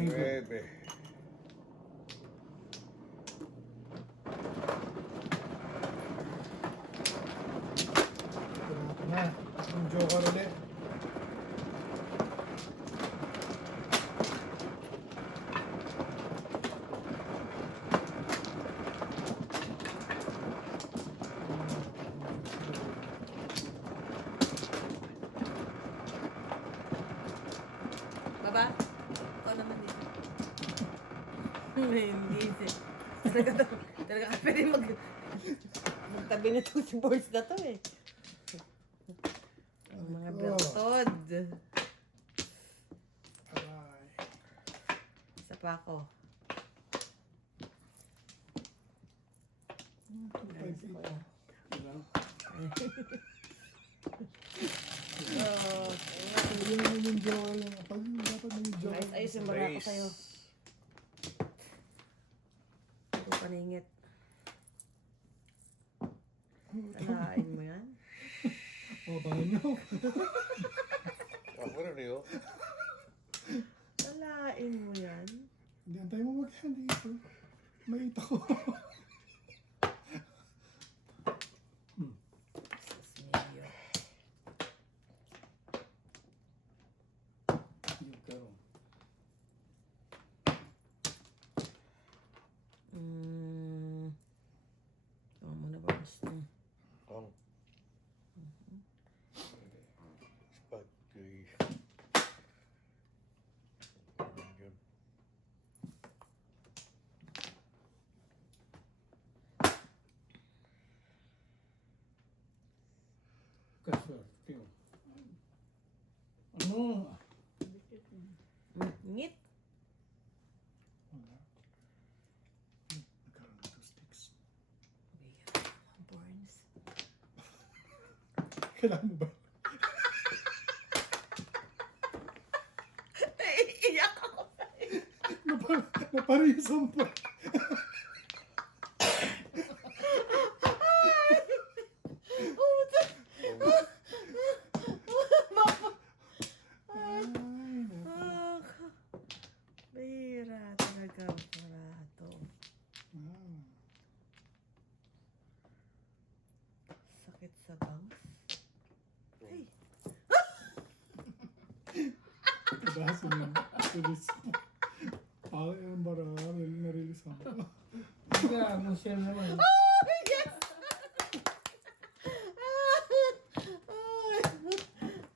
Nueve. Ito na. Yung joker ulit. Baba? Ikaw naman dito. Hindi. Talaga ka pwede magtabi na to si boards na to eh. Ang mga bertod. Aray. Isa pa ako. Isa pa yan. Hindi naman yung joker lang. Pag dapat na yung joker. Ayos yung baga ko sa'yo. Ito paningit. Alain mo yan? O, bangin nyo. Ako na niyo. Alain mo yan? Hindi, antay mo mag-hand dito. Mait ako. Sus Mio. Yung karoon. Ito mo na ba gusto? Ang. Spaghetti. Yun. Kaswerte yun. Ano? Ngit. Wala. Nagkaroon ng 2 sticks. Borns. Kailangan mo ba? Naiiyak ako. Naparisan pa. Ay, naku. Bira talaga parato. Ah. Sakit sa bangs. Ay, Dahil yung release mo. Ay, ang baral. Na-release ako. Kaya, ano siya naman. yes!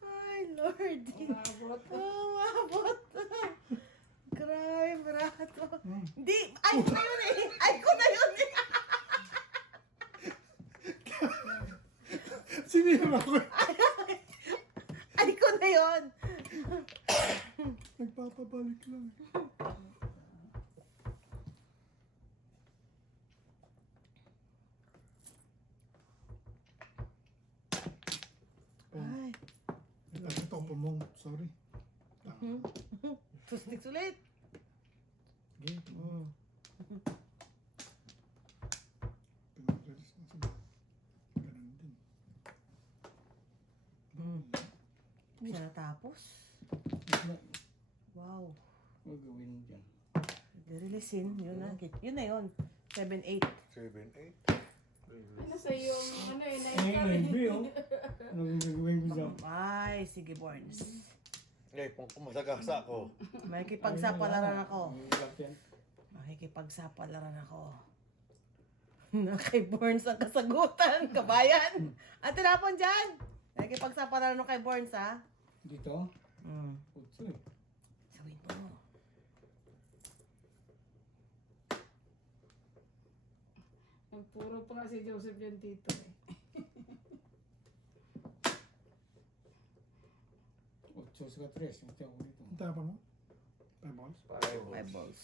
Ay, Lord. Umabot. Umabot. Grabe, barato. Hindi, ay ko na yun eh. Ay ko na yun eh. Sinira ko. Ay ko na yun. Nagpapabalik lang. Ay. Ito po mong. Sorry. Sustik ulit. Okay. Oh. Pinag-release na sila. Ganun din. Siya natapos. Wow. Magawin dyan. Releasein. Yun na. Yun na yun. 7-8. 7, 8. Ano sa yung ano eh, Ngayon, hindi, oh. Anong gagawin ko dyan? Ay, sige, Borns. Eh, kung kumasagasa ako. Makikipagsapalaran ako. Hirap yan. Makikipagsapalaran ako. Na kay Borns ang kasagutan, kabayan. Ang tinapon dyan. Makikipagsapalaran ako kay Borns, ha? Dito? Mm. Utso eh. Sawin mo. Ang puro pa nga si Joseph yan dito eh. Utso sa 3. Ito ako dito. Ang tapa mo? 5 balls? 5 balls.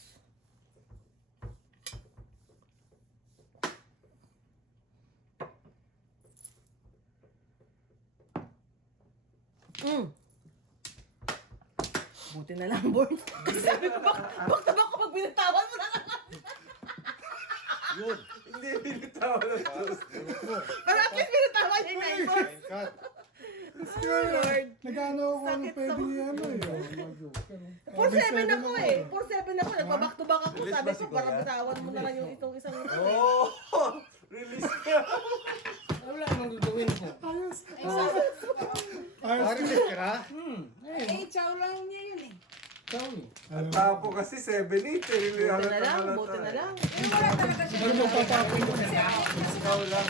Buti na lang, Borns. Kasi sabi ko, bakit ba ako pag binatawan mo na lang? Yun! Hindi, binitawa na to. Para at least binatawan niya yung 9 balls. 9 cut. Lord. Nag-ano ako ano Sakit pwede sa- ano eh. Mga joker. 4-7 ako eh. 4-7 ako. Nagbaback to back ako. Release Sabi ba ko, si para Kuya? bitawan mo na lang yung itong isang ito. Oh! Release ka! Wala nang gagawin ko. Ayos. Ay, sa- Ayos. Release ka? eh, chow lang niya yun eh. Sorry. Ang tapo kasi 7-8 eh. Buti na lang, buti na lang. Eh, wala talaga siya. Ano magpapapin ko Kasi ako, Ikaw lang.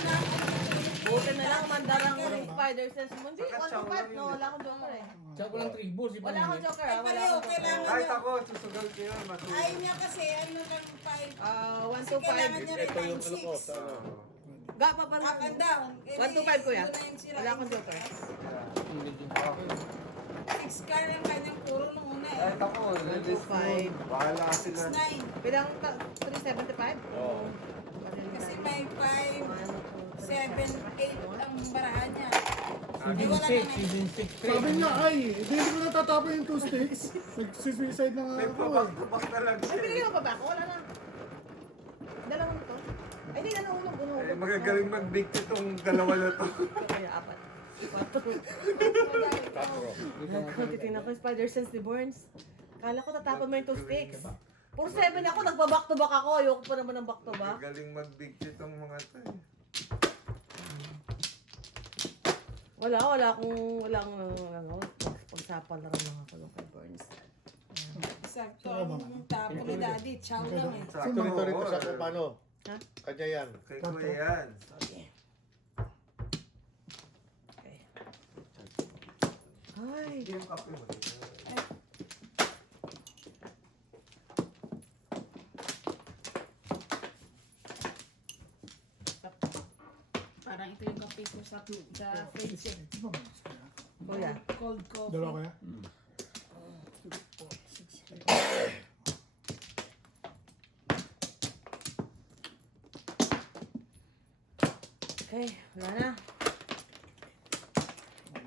Buti na lang, mandarang uling spider sense mo. Hindi, 1-5. No, wala akong joker eh. Tsaka walang tribo si Wala akong joker Ay, ah. Wala pareho, akong joker. kailangan Kahit niya. ako, susugal ko yun. Ayaw niya kasi, ano lang, 5. 1 to 5. Kailangan niya rin Ito yung ano ko. 9-6. sa- Ga pa pa Up and down. 1 to 5 kuya. Wala akong joker. 6 car ang kanyang puro nung una eh. Kahit ako, release ko. 5. Bahala sila. 6-9. Bilang 375? Oo. Kasi may 5, 7, 8 ang barahan niya. Season wala 6, naman. season 6. Sabi niya, ay, hindi ko natatapon yung 2 sticks. Nag-suicide na nga May ako eh. pabak-pabak na lang Ay, siya. binigyan mo pa ba ako? Wala na. Dalawang ito. Ay, hindi na naulog. Eh, magagaling mag-big itong dalawa na to. Kaya 4. 4. Titingnan ko yung spider sense ni Burns. Kala ko tatapon mo yung 2 sticks. 4-7 ako, nagpa-back to back ako. Ayoko pa naman ng back to back. Magaling mag-big itong mga to eh. Wala akong ano, pagsapal na rin ako nung kay Burns. Sakto ang tapo ni Daddy. Chow lang eh. Sakto Ito rito sa kung paano. Ha? Kanya yan. Kay Kuya yan. Okay. Okay. Ay, Hindi yung kape mo. Parang ito yung kape ko sa fridge eh. Di ba malas kaya? kuya. Cold coffee. Dalawa kaya? Okay, wala na.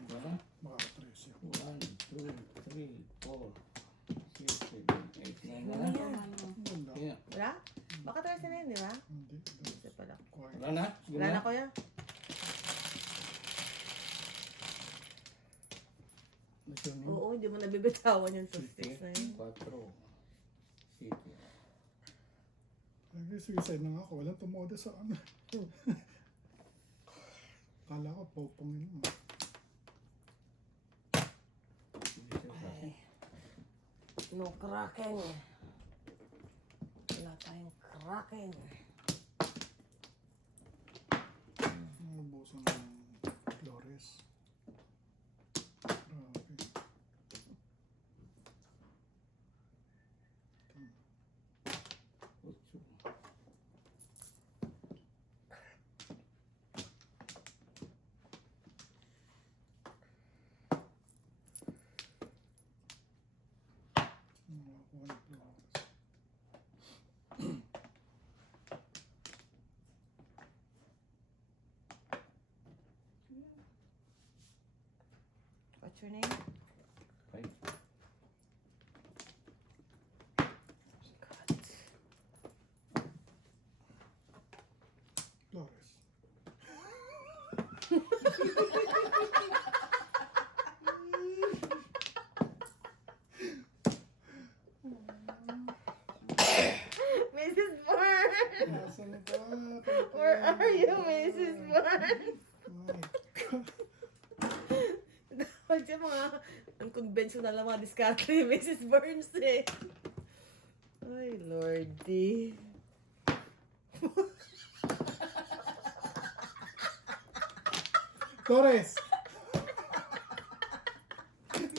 Makaka-13 yun. 1, 2, 3, 4, 6, 7, 8, 9. Ano yan? Wala. Yeah. Wala? Baka 13 na yun, di ba? Hindi. Hindi pala. Quiet. Wala na? Sige Wala na kuya. Gusto niyo? Oo, hindi mo nabibitawan yung 2 sticks na yun. 4, 7. Nag-suicide na nga ako. Walang tumoda sa ano. Kala ko, popong yun. No cracking. Wala tayong cracking. Nabuso ng Flores. Grabe. Nakakuha ng Flores. What's your name? Flores. Mrs. Burns! Nasaan ka? Where are you, Mrs. Burns? My God. Dapat yung mga unconventional na mga diskarte ni Mrs. Burns eh. Ay, Lordy. Flores!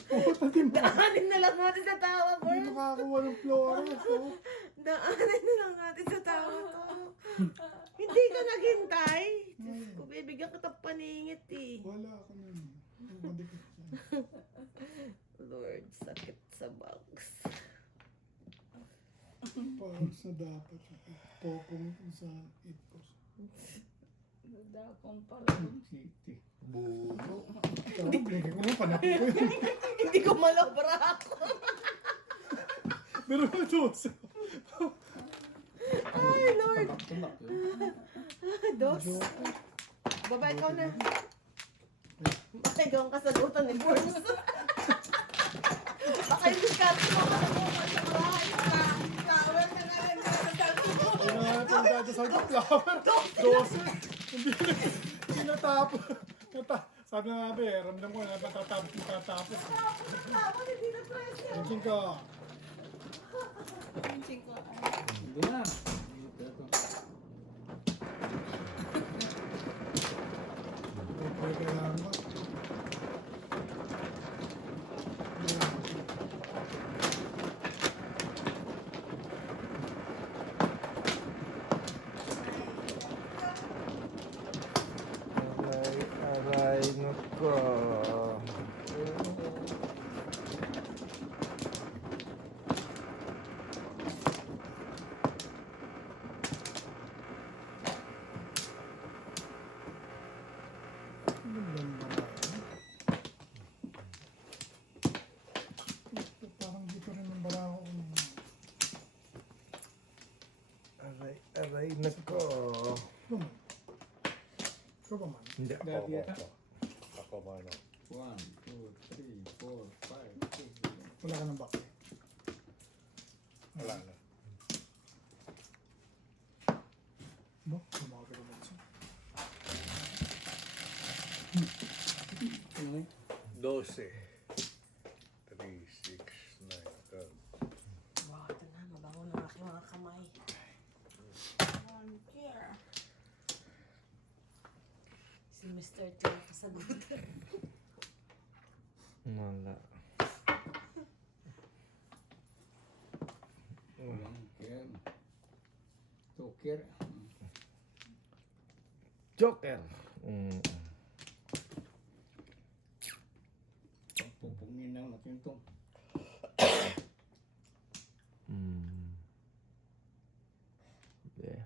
Puta, di mo. Daanin na lang natin sa tawa, Hindi Burns. makakuha ng Flores. Oh. Daanin na lang natin sa tawa to. Hindi ka naghintay. Diyos ko, bibigyan kita paningit eh. Wala ako nun. Madikit yan. Lord, sakit sa box. Parang sa dapat. Pokong sa ipos. Dakong pala. City. Bugo. Hindi ko mo panakot ko yun. Hindi ko malabra ako. Pero matos. Ay, Lord. Tabak-tabak yun. Dos. Baba, ikaw na. Baka ikaw ang kasagutan ni Burns. Baka yung discarte mo kasagutan sa bahay. Flower na nga lang nakasabi ko. Ano nga natin dati sa flower? 12. Hindi natapos. Sabi nga ba eh, ramdam ko na matatapos. Tapos hindi na pressure. Pansin ka. Pinching ko. Doon na. Ito. Pwede lang ba? Aray, nako. Parang dito rin ang barako ko. Aray, nako. Ito man. Ito ba man? Hindi, ako. Dati yata. Ako, mano. 1, 2, 3, 4, 5, 6. Wala ka ng back. Wala na. Ba? Lumaki ka naman siya. Ano eh? 12. 3, 6, 9, 12. Wow, ito na. Mabango ng aking mga kamay. One year. Si Mr. T ang kasagutan. Wala. Yan. Joker. Joker. Pupungin lang natin ito. Yeah.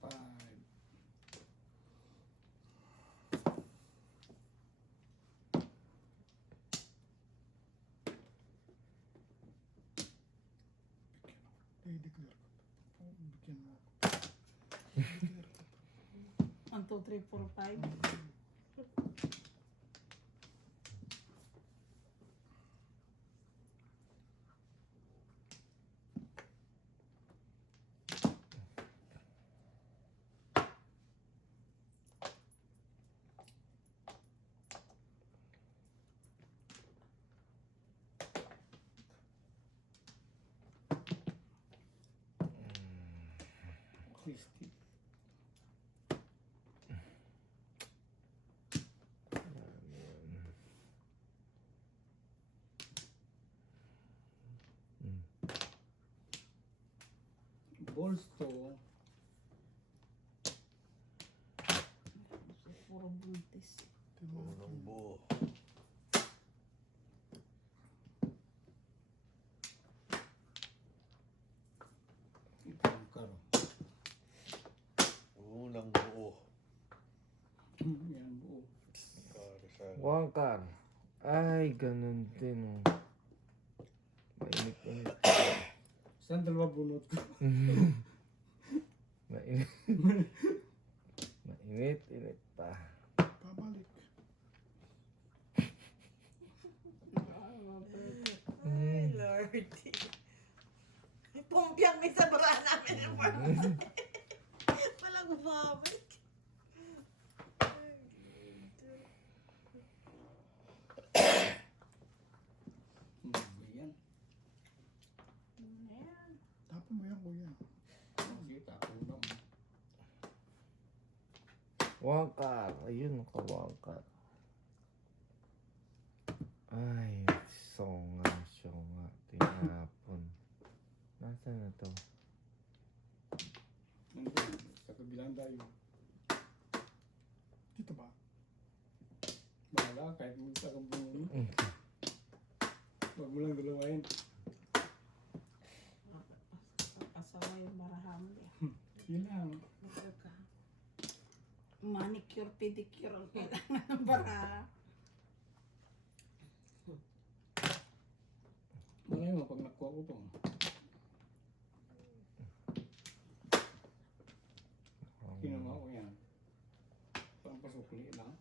5. I-declare ko. Oh, bigyan mo ako. 1, 2, 3, 4, 5. Christy. Balls to. Puro buntis. Unang buo. Itong karo. Unang buo. Yan buo. Wangkar. Ay, ganun din. Oh. Mainit. Saan dalawa bunot ko? Mainit. Mainit pa. Pabalik. Ay, Lordy. Pumpyang may sabraan namin ng Burns. Walang bumabalik. Yan. Ayan. Tapon mo yan, kuya. Sige, tapon lang. Wangkar. Ayun, nakawangkar. Ay, songa. Tinapon. Nasaan na to? Nandun, sa kabilang tayo. Dito ba? Bahala, kahit mo sa kabunod. Huwag mo lang dalawain. Asawa yung maraham. Yun lang. Manicure, pedicure ang kailangan ng baraha. Malay mo pag nakuha ko to. Kinuha ko yan. Parang pasukli lang.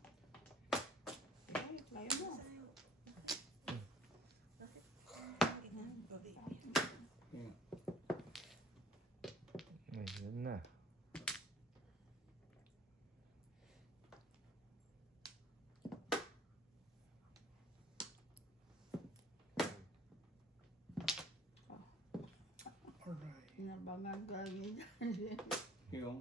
Abangan kami. Yung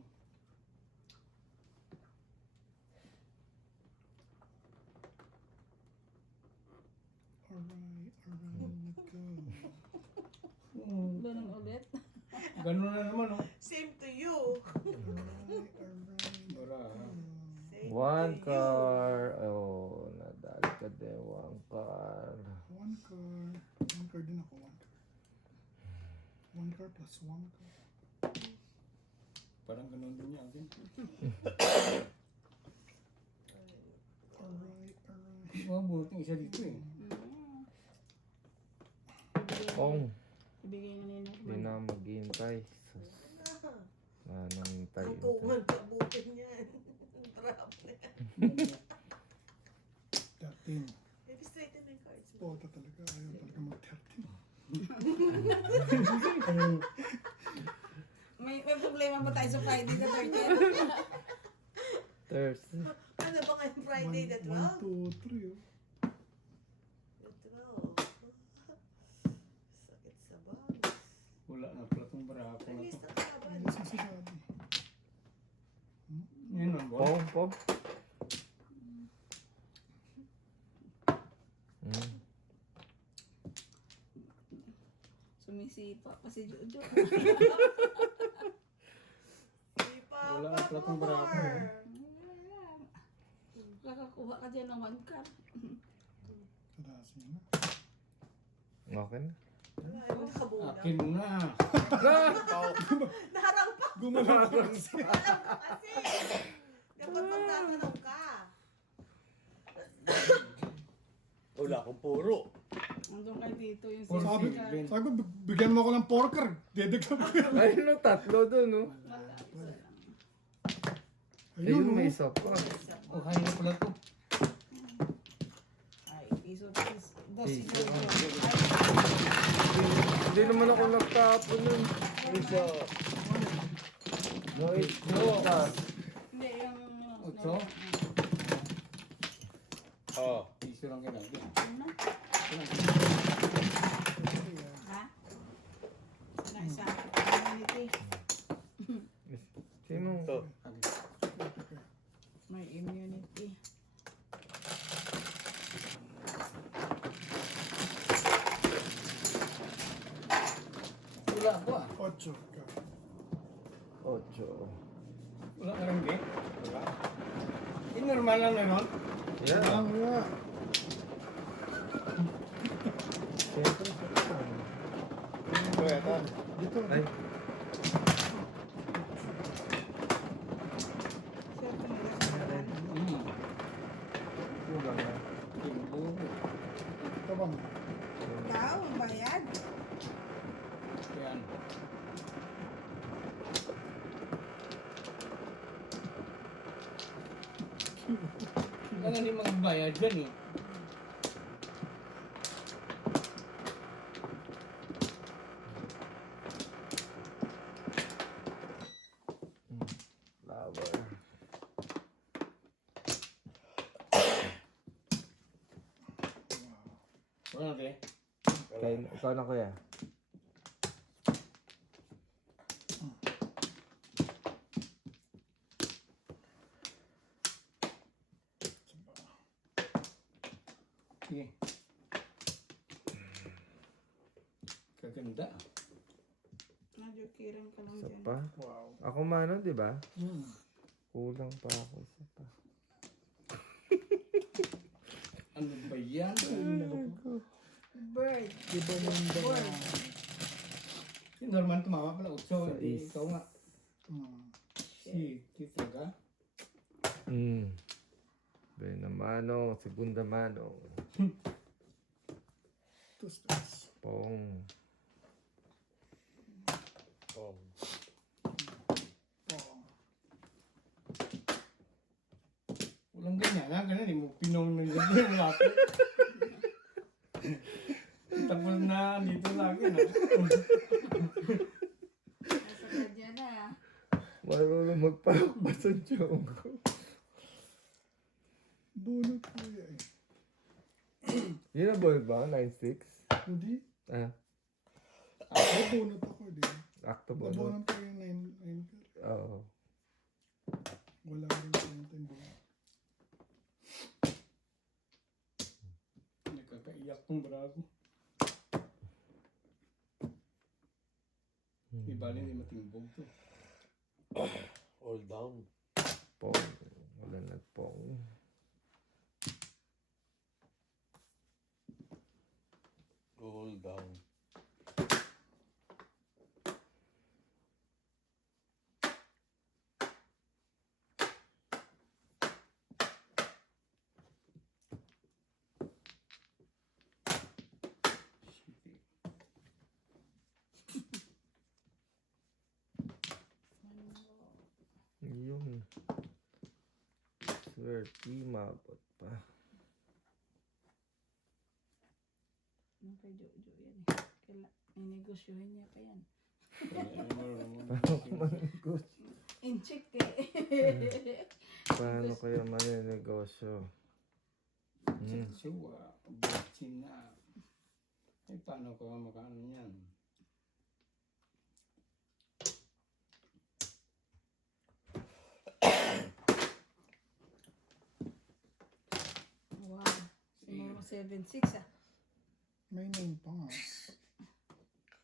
Alright, go. Ganun ulit. ganun na naman, oh. Same to you. Bara. Same One to you. car. Oh, nadali ka din. One car. One car. One car din ako. One car. One car plus one car. Parang ganun din yan. Alright. Mabuting isa dito eh. Ong, Ibigay na nila. hindi na maghihintay. Sus. Nanangintay. Angkungan kabutin yan. Trap na yan. 13. Maybe straighten my cards mo. Bota talaga. Ayaw talaga mag-13. May problema ba tayo sa Friday the 30th? Thursday. Ano ba ngayong Friday the 1, 12th? 2, 3. Oh. The 12th. Sakit sa bangs. Wala na pala itong barako na Release to. ng saban. Alis na si Daddy. Yan ang ba? Pong, pong. Sumisipa pa si Jojo. Di pa Wala na pala itong barako. Kakakuha ka dyan ng 1 car. Tadasin na. Okay na. Ay, mo nakabulang. Akin na. Naharang pa Gumalaw ko kasi. kasi. Dapat magtatanong ka. Wala akong puro. Nandun kay Tito yung Puro Sabi, sisikat. Ben. sabi ko, bigyan mo ako ng porker. Dedagam ko yan. Ay, no, tatlo doon, no? Ayun, Ayun, may oh. isa pa. Oh, kaya na pala to. Ay, piso, piso. Dos si Piso. Jojo. Hindi naman ako nagtapon nun. Isa. No, no, Hindi, yung... Otso? Oh. Piso lang ginagin. Ano? Ha? Naisa. Immunity. Sino? May immunity. Wala ko ah. 8 ka. Ocho. Wala ka lang din. Wala. Normal lang na nun. Yeah. Ang nga. Siyempre, Dito. Ay, Swerte mo lang sa lahat. kulang na. Ito ba mo? Ikaw, ang bayad. Yan. Kaya hindi magbayad dyan eh. Flower. Wala na eh. Kaya, ikaw na kuya. Sige. Kaganda. Medyo kiring ka lang Isa dyan. pa. Wow. Ako mano, di ba? Hmm. Kulang pa ako. Isa pa. Ano ba yan? Bird. Iba mo yung Bird. Si Norman tumawa pala. Utso. Sais. Ikaw nga. Si Kitaga. Bena mano, segunda mano. Tustos. Pong. Oh. Walang ganyan ha. Ganyan. Hindi mo pinong ng ganyan. Lapit. Tapos na dito sa akin ha. Nasa ka dyan ah. Marunong magpalakbas ang tiyong ko. Bunot kuya eh. Yun ang ball ba? 9-6? Hindi. Ah. Ako bunot ako din. Akto ba? Nabunan pa yung 9. Oo. Wala rin kwenta yung buwan. Nakakaiyak tong braso. Di bali hindi matimbog to. All down. Pong. Wala na pong. All down. Yun. Swerte, mabot pa. Ano kay Jojo yan eh. Ninegosyohin niya pa yan. In-check eh. Paano kaya maninegosyo? Siwa, butsin na. Eh, paano ko makano yan? Wow. Siguro 7-6 ah. May 9 pa nga.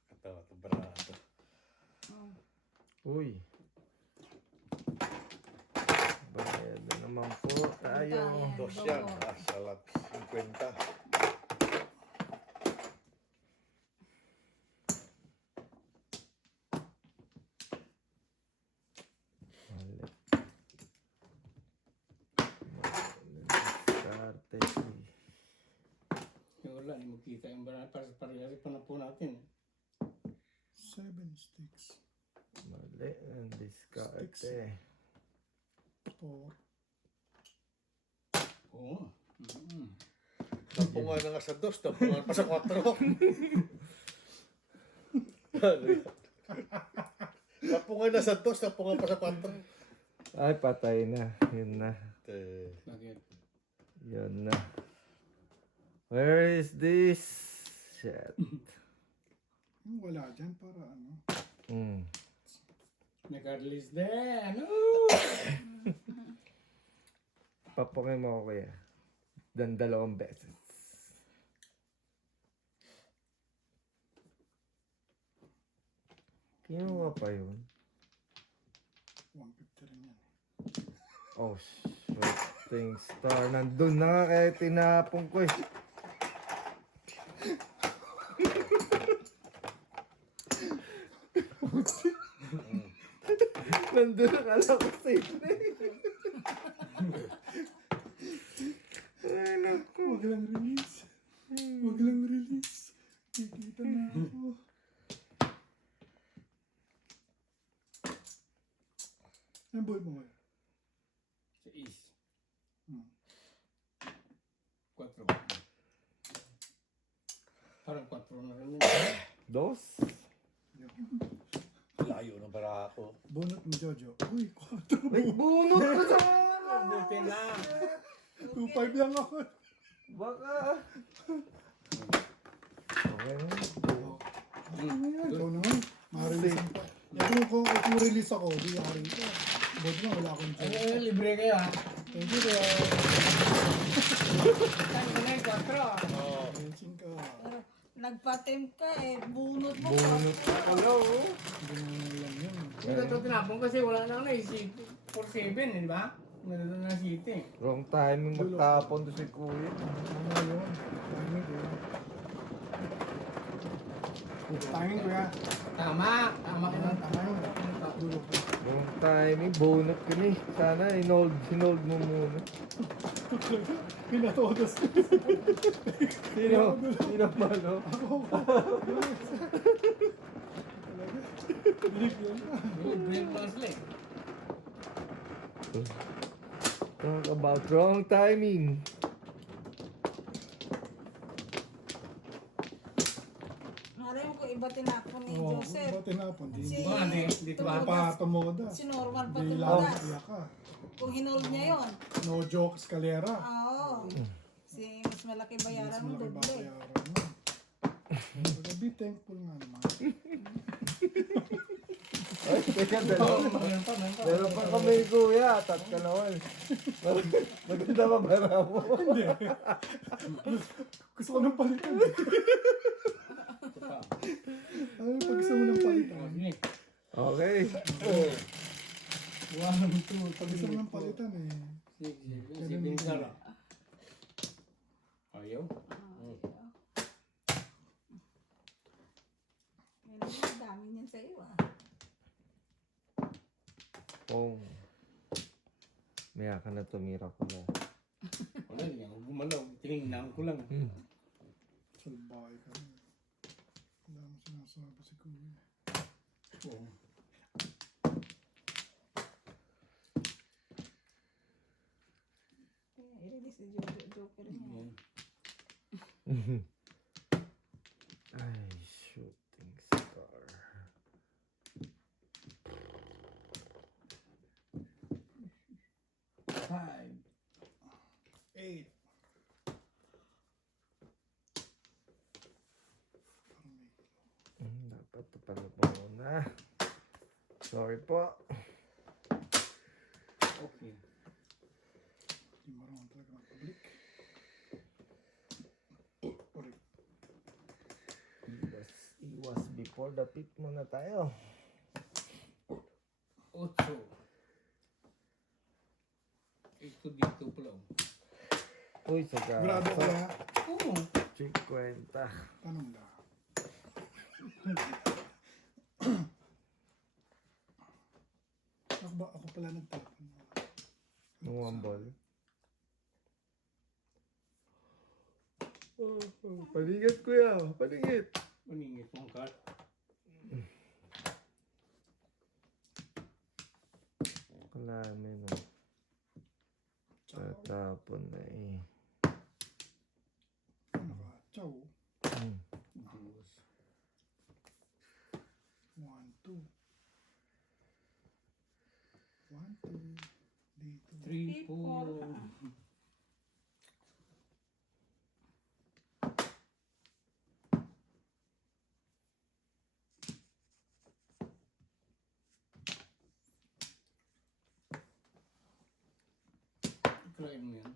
Katawa to barato. Oh. Uy. Bayad na naman po tayo. Ayan, Dos go. yan. Salat 50. Mali. Starte si. Eh, wala, hindi magkita yung barato. Parehas pa na po natin. 7 sticks. Mali. Ang diskarte. 4. Oo. Mm-hmm. Tapungan na nga sa dos, tapungan pa sa 4. Tapungan na sa dos, tapungan pa sa 4. Ay, patay na. Yun na. Bakit? Yun na. Where is this? Shit. Wala dyan para ano. May card list din. Papukin mo ako kuya. Dan 2 beses. Kinuha pa yun. 150 rin yan. Oh, shooting star. Nandun na nga kaya tinapong ko eh. Nandun na kala ko safe na eh. Ay, naku. Huwag lang release. Huwag lang release. Kikita na ako. Ang buhay mo ngayon? Sa is. Hmm. 4. Parang 4 na rin yun. Dos? Layo ng barako. Bonot mo, Jojo. Uy, 4. Ay, bunot ko sa Buti na. 2-5 lang ako. Baka. Okay na. Ikaw naman. Ma-release pa. Yan kung release ako, di yari ko. Buti na wala akong joke. Eh, libre kayo ha. Thank you, kuya. Saan ko na yung 4? Thank ka. Pero nagpa-tempt ka eh. Bunot mo. Bunot ko pala oh. Hindi na lang yun. Hindi ito tinapon kasi wala na na eh. 4-7 di ba? Nandun na city. Wrong timing magtapon to si kuya. Ano yun? Timing, kuya. Timing, kuya. Tama. Tama ka na. Tama yun. Dulo ko. Wrong timing, bunot ko ni. Sana hinold mo muna. Pinatodos ko. Sino? Sino malo? Balik yun. Libre pa sila eh. Talk about wrong timing. Malay mo kung iba tinapon ni Oo, Joseph. ba't tinapon? Si Ba, dito ba? Tumoda. Si Norman pa Di lang, tumudas. iyak ka. Kung hinold niya yon. No joke, escalera. Oo. Si mas malaki bayaran mo Malaki doble. babayaran mo. Be thankful nga naman. Ay, teka, dalawa. Dalawa pa kami, kuya. Tat ka naman. Maganda ba bara mo? Gusto ko ng palitan. Ano pag gusto mo ng palitan? Okay. 1, 2, Pag gusto mo ng palitan eh. 6, 7, 8, Sara. Ayaw? Ang dami niyan sa iyo ah. Oh. Maya ka na tumira ko na. Wala niya ako gumalaw. Tinignan ko lang. Salbahe ka rin. Wala mo sinasabi si kuya. Oo. Kaya i-release ni Joker niya. Yan. Ay, shooting star. Five. 8. Dapat ito pala po muna. Sorry po. Okay. Hindi marunong talaga mag-public. Ulit. Iwas before the pit muna tayo. 8. Ito dito pala. Uy, saga. Grado ko na. Oo. 50. Tanong na. Ako pala nagtapon. Yung one ball. Paligid kuya. Paligid. Maningit mong kat. Kalami no. Tatapon na eh. Ano ka? Chow. 1, 2. 1, 2. Dito. 3, 4. Try mo yan.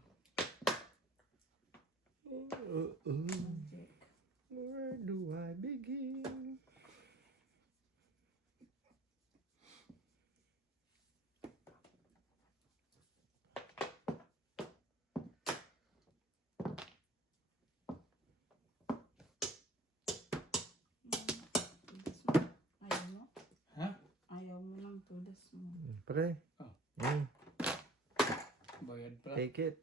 Where do I begin? Ayaw mo? Ha? Ayaw mo lang tudas mo. Pre. Oh. Bayad pa. Take it.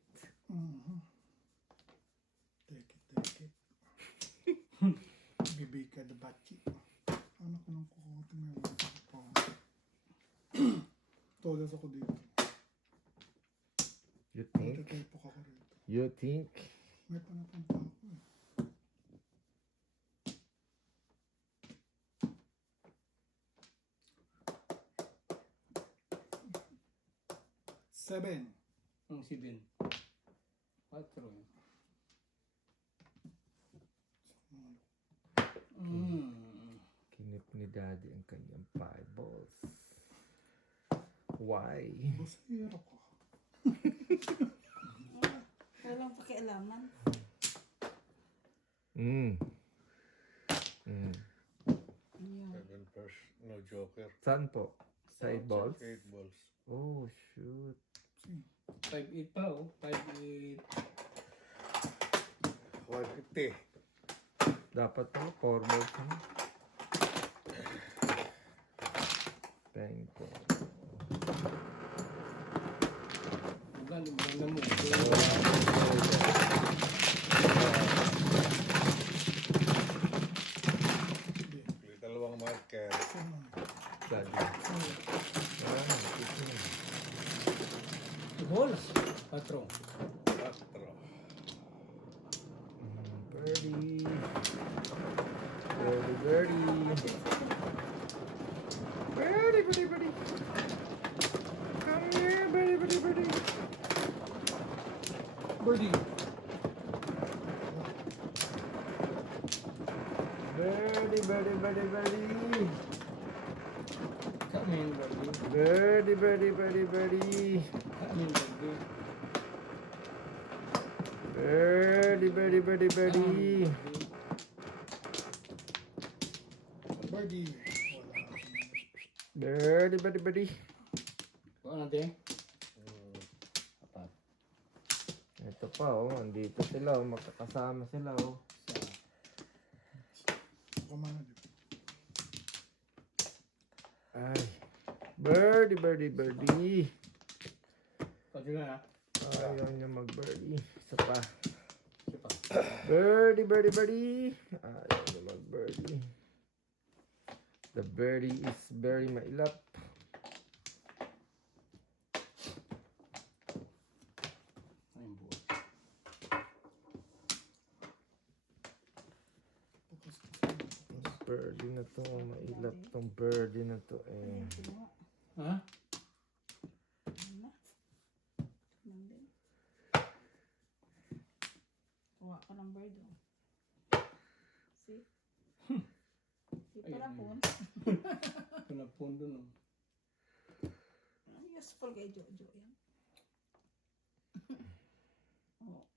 Mhm. Take it. Bibika the bachi. Ano ko nang kukutin mo yung todas ako dito. You think? Magtataypok ako rito. You think? May panapunta ako eh. Seven. Ang 7. 4. Kinip ni daddy ang kanyang 5 balls. Why? Busero ko. Walang pakialaman. Mm. Ayaw. 7 first, no joker. Saan po? Side balls? 8 balls. Oh, shoot. 5-8 pa oh. 5-8. 150. Dapat po, 4 balls na. Thank you. Galing ba na mo? May dalawang marker. Daddy. Bolas. 4. 4. Birdie. Birdie, birdie. Birdie, birdie, birdie. Come here, birdie, birdie, birdie. Birdie. Birdie, birdie, birdie, birdie. Come Ano yung birthday? Birdie, birdie, birdie, birdie. Ano yung birthday? Birdie, birdie, birdie, birdie. Birdie. Birdie, birdie, birdie. Kung natin? Apat. Ito pa, oh. Andito sila, oh. Magkakasama sila, oh. Kumana dito. Ay. Birdie, birdie, birdie. Pati na ha? Ayaw niya mag-birdie. Isa pa. Isa pa. Birdie, birdie, birdie. Ayaw niya mag-birdie. The birdie is very mailap. Ano yung buo? Birdie na to. Mailap tong birdie na to, eh. Kinuha. Ha? Ano na? Nandun. Kuha ko ng bird, oh. See? Di pala Ayun, po. Ito na pundo no. Useful kay Jojo yan. Oh,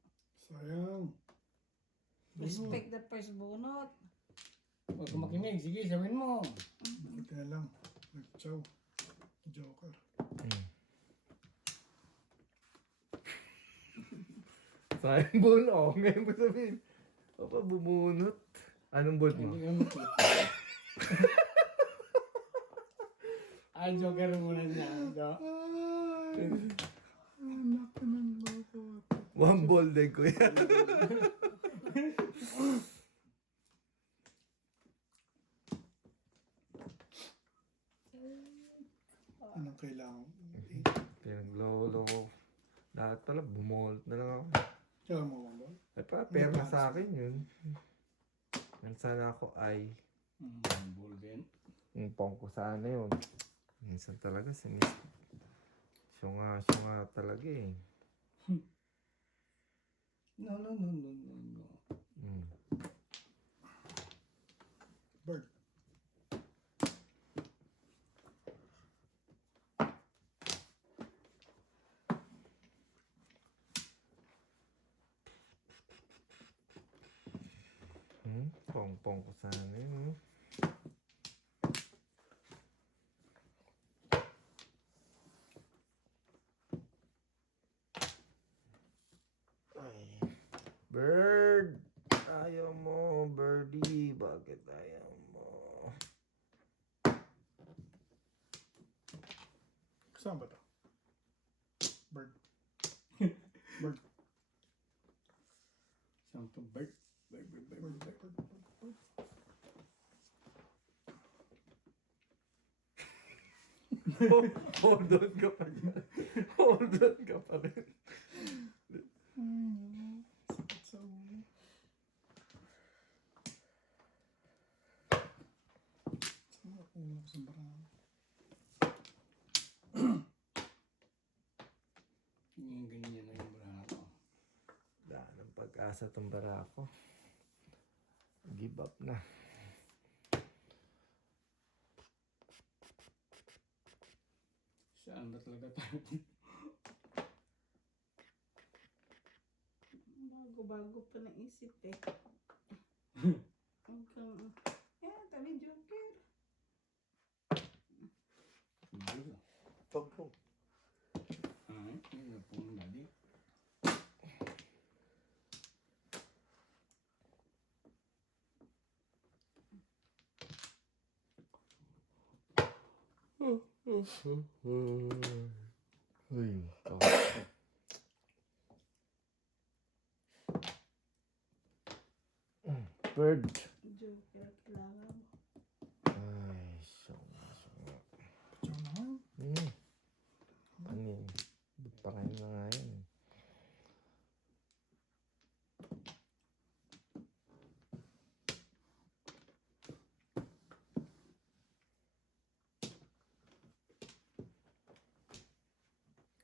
Sayang. respect the first bunot. Huwag ka makinig. Sige, sabihin mo. Buti na lang. Nag-chow. Joker. Sayang bull, oh. Ngayon mo sabihin. Papa, bumunot. Anong bull mo? Hindi ka makinig. Ay, joker muna niya. Do. Anak ka ng loko. One ball din, kuya. Anong kailangan? Pinaglolo ko. Lahat pala, bumulot na lang ako. Kailangan mo bang ba? Ay pa, perma sa akin yun. Yan sana ako ay. Ball din. Yung pong ko sana yun. Minsan talaga sinis. Syunga talaga eh. No, no, no, no, no, no. Mm. Bird. Pong ko sana yun. Ay. Bird! Ayaw mo, birdie. Bakit ayaw mo? Saan ba to? Bird. Bird. Saan to? Bird. Bird, bird, bird, Bird. bird. Bird. Bird. Hold on ka pa dyan. Hold on ka pa rin. Sakit sa ulo. Sa ulo sa barang. Yung ganyan na yung braha ko. Wala ng pag-asa tong barako. Give up na. Saan ba talaga tayo? Bago-bago pa naisip eh. Hanggang, tabi Joker. Siguro. Pong. Ay, yun na po ang dali. Uy, bird. Joker, kailangan mo. Ay, syunga. Chow naman. Ano yun? Pakain na nga yan.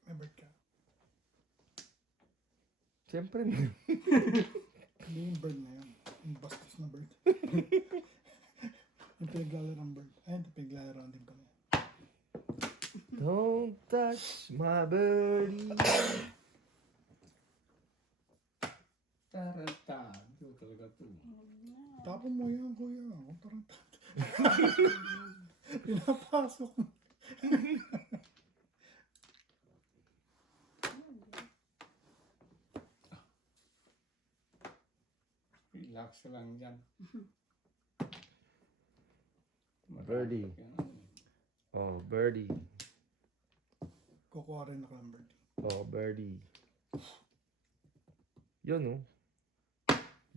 May bird ka. Siyempre, Hindi yung bird na yun. Yung bastos na bird. Yung pinaglalaro ng bird. Ayun, pinaglalaro din pala. to. Tapon mo yan, kuya. Huwag tarantado. Pinapasok mo. Relax lang dyan. Birdie. Oh, birdie. Kukuha rin ako ng birdie. Oh, birdie. Yun, oh.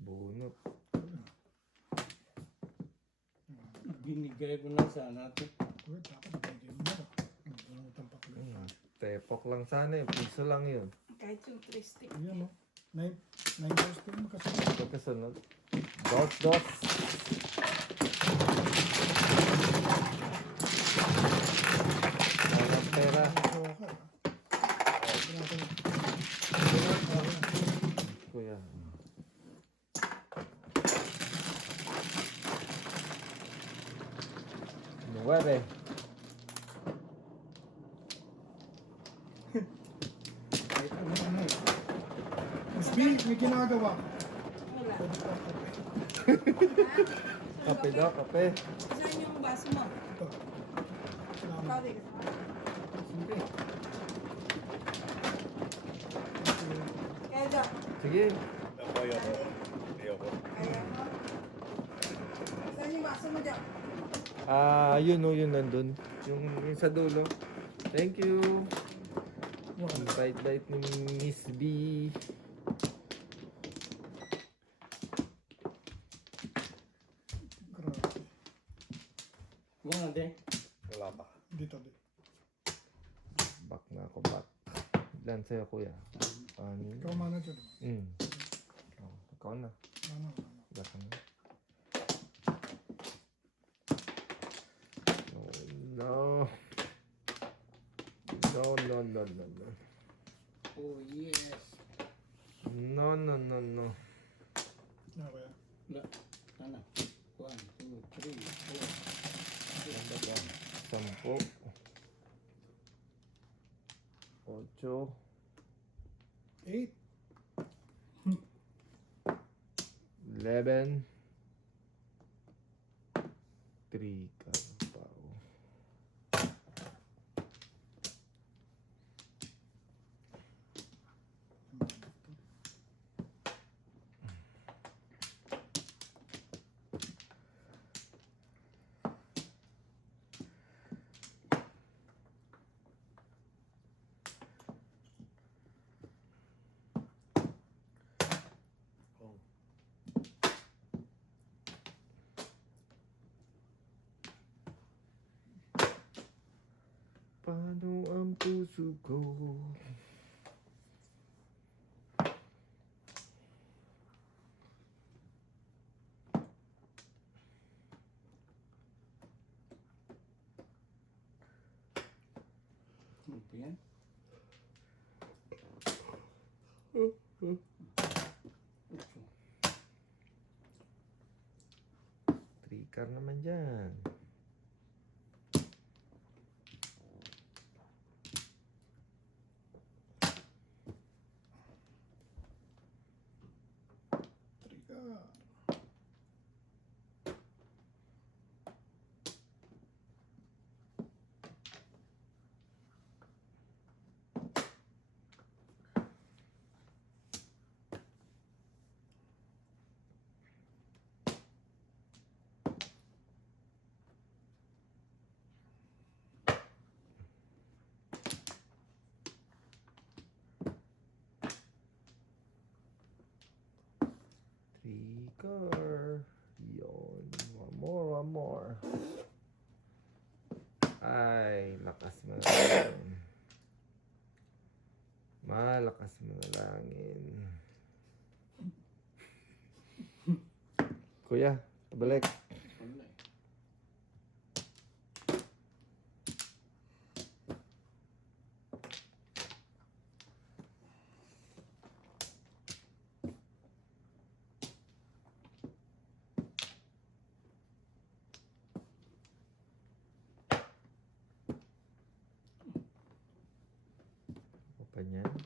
Bunot. Binigay ko na sana ito. Kuya, dapat nabigyan mo na. Nagbunutan pa kuya. Tepok lang sana eh. Piso lang yun. Kahit yung 3 stick. Ayan, no? 9 years din mo kasi. Pagkasunod. Dos, dos. Walang pera. Okay. Kuya. Nueve. Miss B, may ginagawa. Wala. Kape daw, kape. Saan yung baso mo? Ito. Salamat. Pwede ka. Sige. Kaya daw. Sige. Ayoko. Ayoko. Kaya mo. Saan yung baso mo dyan? Yun oh, yun nandun. Yung sa dulo. Thank you. Ang bite-bite ni Miss B. Grabe. Mga de. Wala pa. Dito, dito. Back na ako, back. Ilan sa'yo, kuya? Ikaw manager. Oh, ikaw na. Ano. Back na. No. No, no, no, no, no. Oh yes. No, no, no, no. Ano ba yan? La. Ano? 1, 2, 3, 4. Sampo. 8. 8. 11. 3 ka pa. Oh. Paano ang puso ko? Ano ba yan? Trikar naman dyan. Trigger. Trigger. Yun. One more, one more. Ay, lakas mo na lang. Malakas mo na langin. Kuya, balik. Wala eh. Ano pa niyan? 8.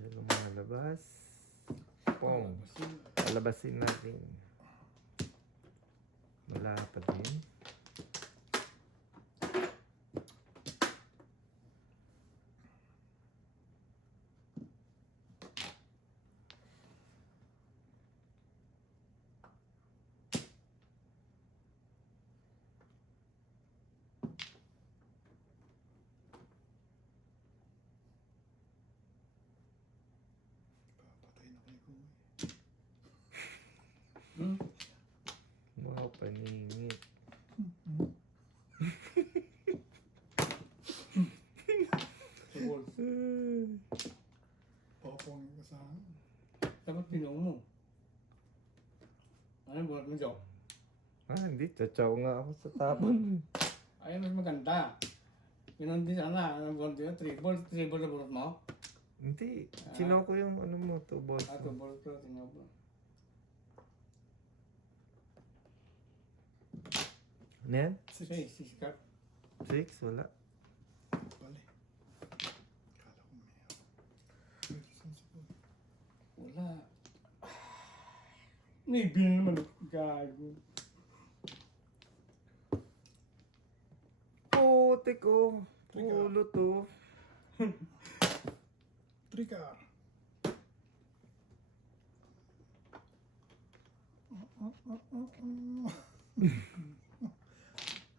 siya lumalabas. Pong. Palabasin natin. Wala pa din. Papatay na kayo ko. Wow, paningit. Tungkol. Popong yung kasama. Dapat tinong mo. Ano buhat mo, Joe? Hindi. Tsachaw nga ako sa tapon. Ay, mas maganda. Pinon din sana. Ano buhat yun? 3 balls. 3 balls na buhat mo? Hindi. Sino ko yung ano mo, 2 balls. Ah, 2 balls ko. Tingnan mo. Ano yan? 6 card. 6? Wala. Bali. Kala ko may. Wala. Maybe na naman ako gago. Puti ko. Ulo to. Trigger.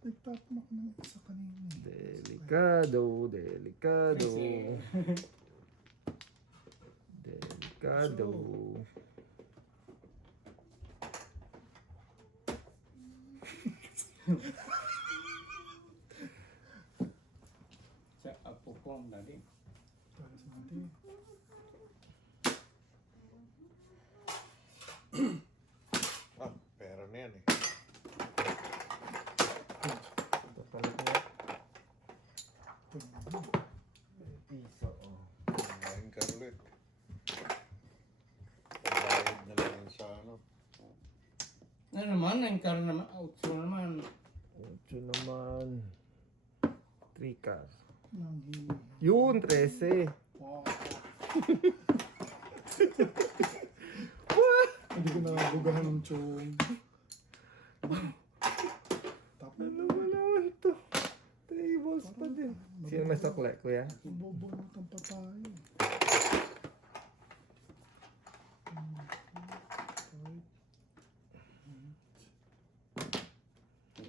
Nagtap mo ko ng isa kanina. Delikado. Delikado. Delikado. Sa apo ko ang dali. Para sa natin. Ah, pera na yan eh. Ito pala ko. Piso. Oh. Kumain ka ulit. Pagbayad na lang yun sa ano. Ano naman, nangkar naman, outro naman. 8 naman. 3 cars. Nanghihingi. Yun, 13. Wow. Hindi ko nabugahan ng chong. Tapos, Ano ba naman to? Tables pa din. Sino may sukle, kuya? mabubunutan pa tayo.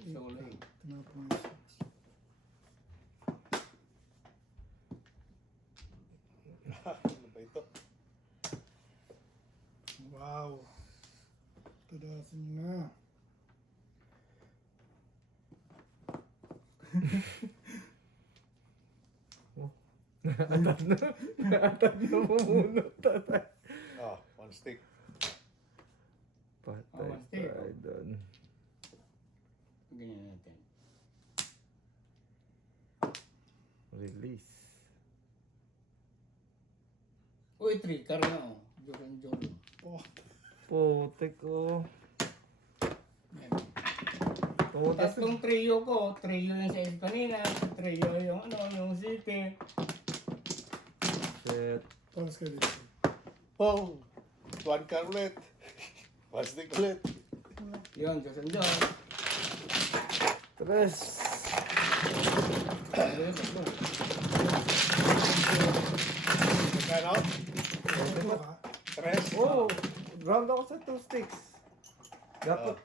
So, lang. Tinapon yung 6. Ano ba ito? Wow. Tadasin nyo na. Naatag na bumunot. Ah, one stick. Patay Mistake, tayo oh. doon. Ganyan natin. Release. Uy, 3 car na oh. Joran. Oh, Puti ko. Tumatas. Tatlong trio ko. Trio yung sa kanina. Trio yung ano, yung city. Shit. paras kayo dito. Pong! One car ulit. One stick ulit. Yun, Diyos and Diyos. Tres. Magkano? Ito ka. Tres? Oh! Round ako sa 2 sticks. Dapat,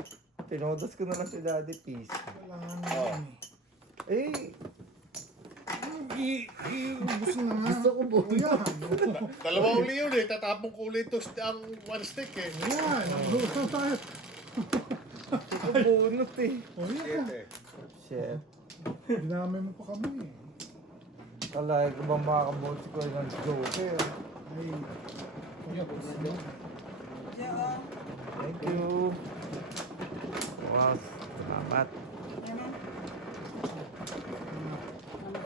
tinodas ko na lang si Daddy Peace. Kailangan mo Oh. yan Eh, Iubos na nga. gusto ko po. Yan. Dalawa uli yun eh. Tatapong ko ulit ang one stick eh. Yan. Nahulog na tayo. Gusto ko bunot eh. O yan. Siyete. Shit. Dinamay mo pa kami eh. Kalay ko ba makakabot ko ng Joker? Ay. Thank you. Wow, salamat.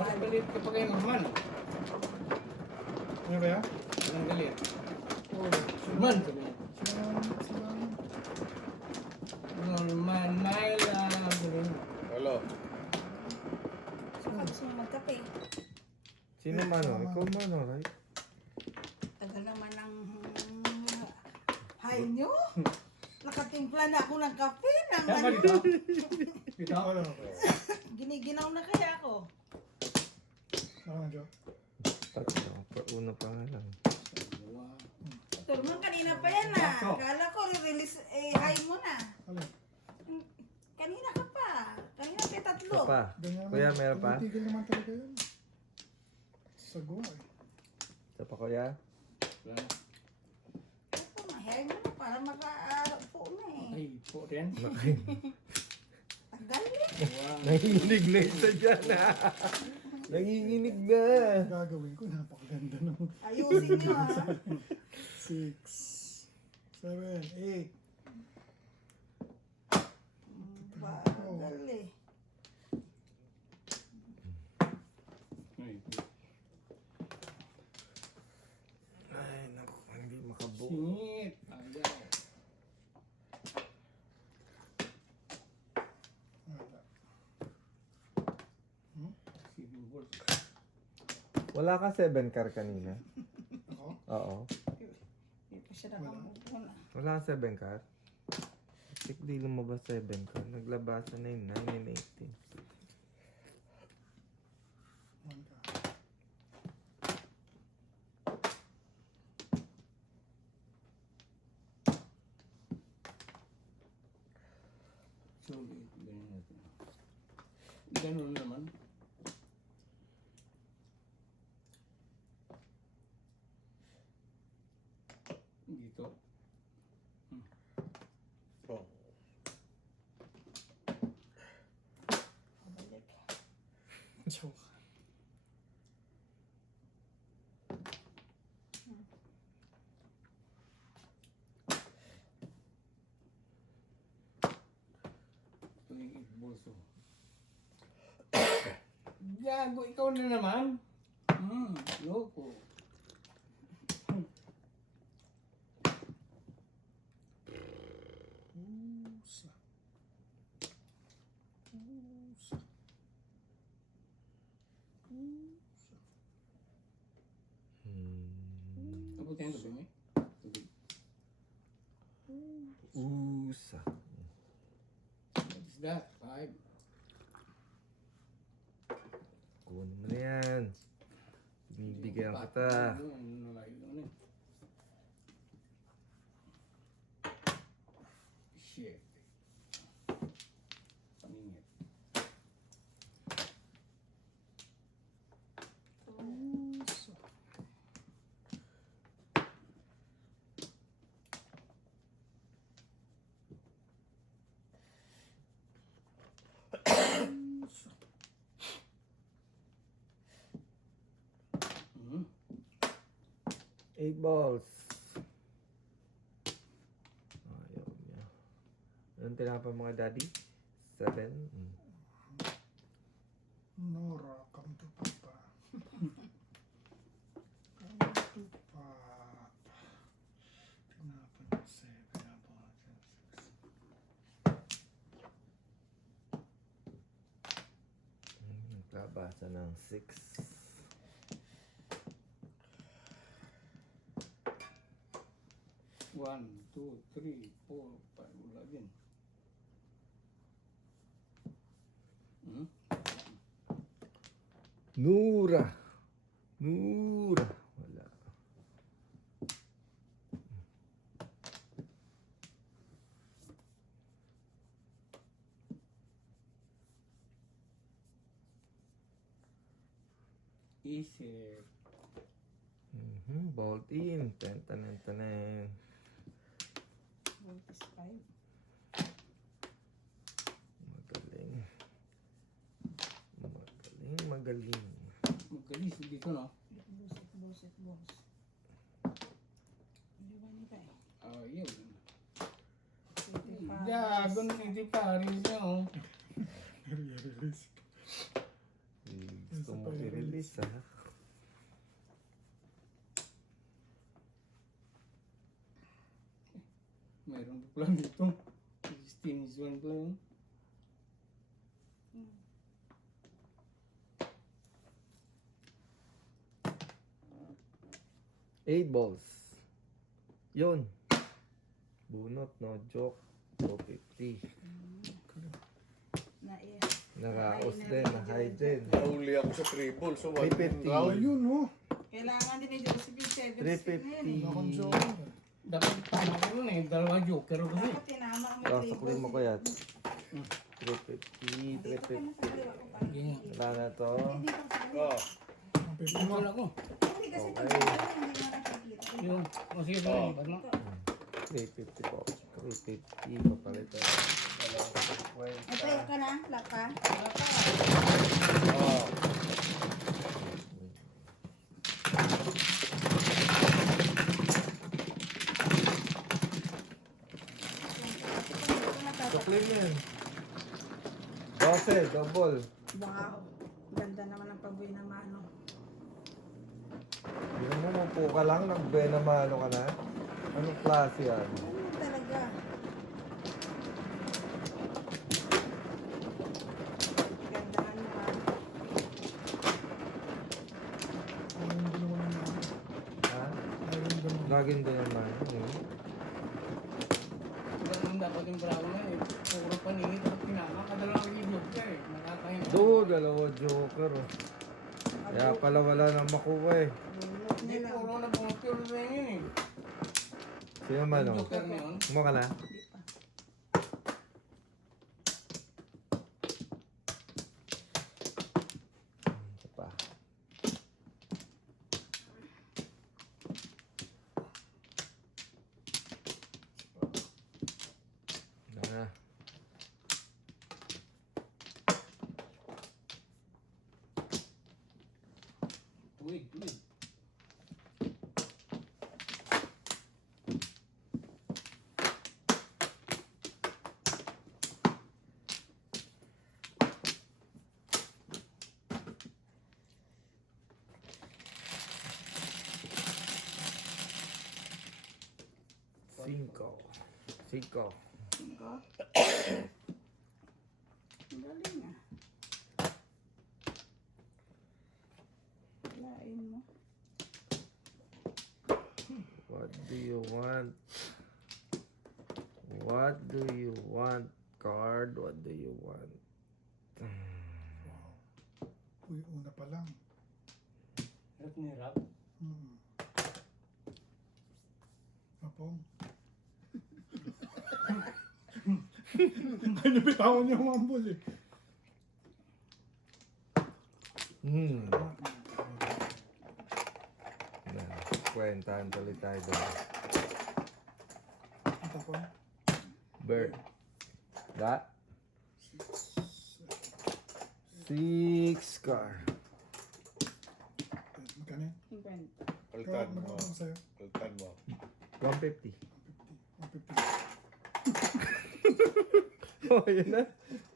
Ang galit ka pa kayo Norman. Ano ba yan? Ang galit. Oh. Norman, sabi niya. Sila. Norman, my love. Sabi niya. Hello. Gusto mo magkape? Sino mano? Ikaw mano, right? Tagal naman ng hay nyo. Nakatimpla na ako ng kape. Ng Tama ano. dito. Dito. Ano? Giniginaw na kaya ako. Ako na, Jo. Tatlo. Una pa nga lang. Dalawa. Turman, kanina pa yan na. Kala ko re-release, hay mo na. Alin? Kanina ka pa. Kanina pa Isa tatlo. pa. Ganyan Kuya, meron pa? Tumitigil naman talaga yun. Sagwa eh. Isa pa kuya. Wala. Ito, hay mo na para maka-po na eh. Ay, po rin. Tagal eh. Wow. Nanginginig na isa dyan ha. Nanginginig na. Gagawin ko, napakaganda ng Ayusin nyo ha. 6, 7, 8. Bagal eh. Ay, Ay, naku. Hindi makabuo. singit. Ayaw. Wala. Sibing balls. Wala ka 7 car kanina? Ako? Oo. Hindi pa siya nakamukuna. Wala ka 7 car? Tik di lumabas 7 car. Naglabasan na yung 9 and 18. One ka. So, ganyan natin. Ganun naman. Dito. Oh. Pabalik. Joke. Ito yung bolso. Gago, ikaw na naman. Loko. Pusa. Pusa. Pusa. Tapos yan, sabi mo. Tubig. Usa. What is that? 5. Kunin mo na yan. Bibigyan kita. Shit. Pangingit. Pusa. Pusa. 8 balls. Ayaw niya. Anong tinapay mga daddy? 7. Nora, come to Papa. Come to Papa. Tinapan ko 7. Naglabasa ng 6. One, two, three, 4, 5. Wala din. Nura. Nura. Wala. Isip. Ball in. Tanan. Voltes 5. Magaling. Magalis dito, no? Bullshit. Hindi ba nito eh? Yun. 25. Gago na hindi paris na, oh. Release. Gusto mo i-release ha? Mayroon pa lang dito. 16 is 1 pa lang. 8 balls. Yun. Bunot, no joke. 250. Nakaos din, na-high din. Nahuli ako sa triple. So, 350. Ayun, oh. Kailangan din ni Joseph yung 7 stick na yun. Wala akong 350. joker. Dapat tama ko yun eh. Dalawang joker ko eh. Dapat tinama mo Oh, yung sakulin mo ko yan. 350, 350. Ganyan. Wala na to. Oh. Ang pwede mo. Wala ko. Hindi kasi Okay. pag hindi mo nakikita. Yung, o sige, sige. Ba't mo? 350 po. 350 papalitan. Ay, tayo ka na, laka. Oh. Sakulin mo yan. 12, double. Wow. Ganda naman ang paboy ng mano. Hindi mo mupo ka lang, nagbenamano ka na. Anong klase yan? Ano talaga? Ganda nga naman. Ayun din naman naman. Ha? Ayun din naman. Laging din naman. Wala naman dapat yung bravo na eh. Puro paningin at pinaka. Kadalawang yung joker eh. Nakakain. Do, dalawa joker. Oh. Kaya pala wala nang makuha eh. Bunot Hindi, nila. puro na bunot yun na yun eh. Sino man Yung oh? joker na yun. Mo ka na? Ito pa. Na. Tuwid, tuwid. Cinco. Cinco. Cinco. Ang galing ah. Lain mo. What do you want? What do you want? Card, what do you want? Uy, una pa lang. Hirap ni Rap. Mapong. Kanya bitawan niya humambol eh. Kwentahan tuloy tayo doon. Ito po. Bird. That? 6 car. Magkano yun? 50. Palitan mo. Magkano sa'yo? Palitan mo. 150. 150. Oh, yun na.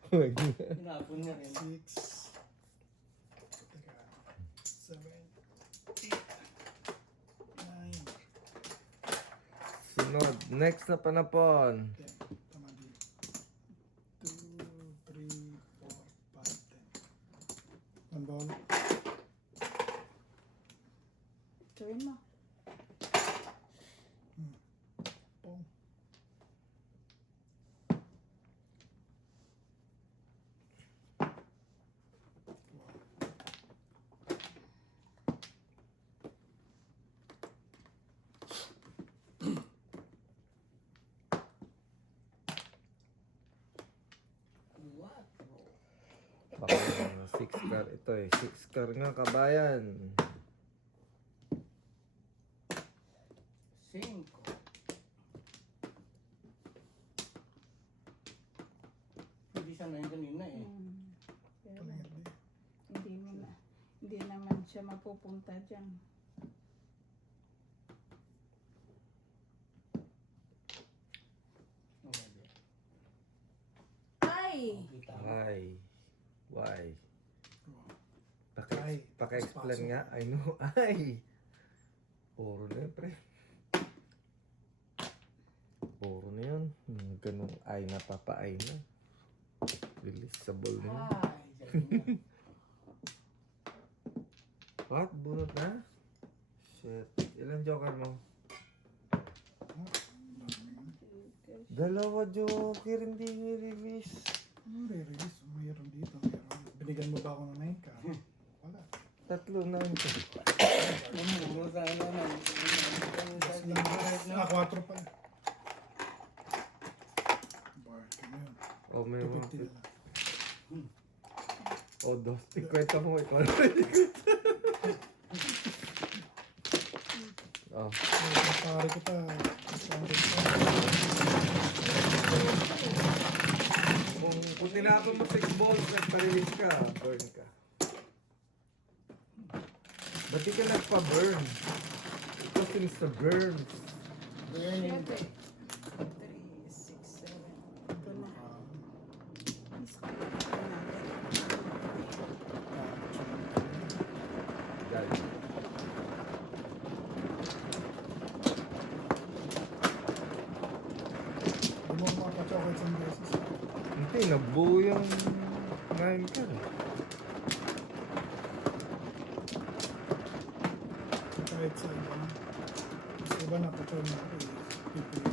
Oh, yun na. Hinapon niya rin. 6. Teka. 7. 8. 9. Sunod. Next na panapon. 10. Tama din. 2, 3, 4, 5, 10. One ball. Gawin mo. Pong. What? Baka 6 car. Ito eh. 6 car nga, kabayan. 5. Hindi sana yun kanina eh. Pero Palingit din. hindi mo na. Hindi naman siya mapupunta dyan. Ay! Kita. Why? Why? Ay, Paki-explain pasok. nga. I know. Ay! Puro na yun, pre. Puro na yun. Ganong ay na papa-ay na. Releasable na yun. Ay, dyan. What? Bunot na? Shit. Ilan joker mo? Dalawa joker, hindi nirelease. Ano re-release? Mayroon dito. Mayroon. Binigyan mo ba ako ng 9 ka? Wala. Tatlo na yun. Mura tayo naman. Ah, 4 pala. Bar, ano yun? O may 250 na lang. O, dos. Ikwenta mo ikaw. Oh. Pare ko pa. Kung tinapon mo 6 balls, nagpa-release ka, burn ka. Ba't di ka nagpa-burn? Ito since the burn. Burning. 3, 6, 7. Ito na. Mas kaya natin. Dahil. Hindi mo makachocolate sa beses. Hindi, nabuo yung 9 ka. Kahit sa iba. Sa iba na pachol na ako. Pipili.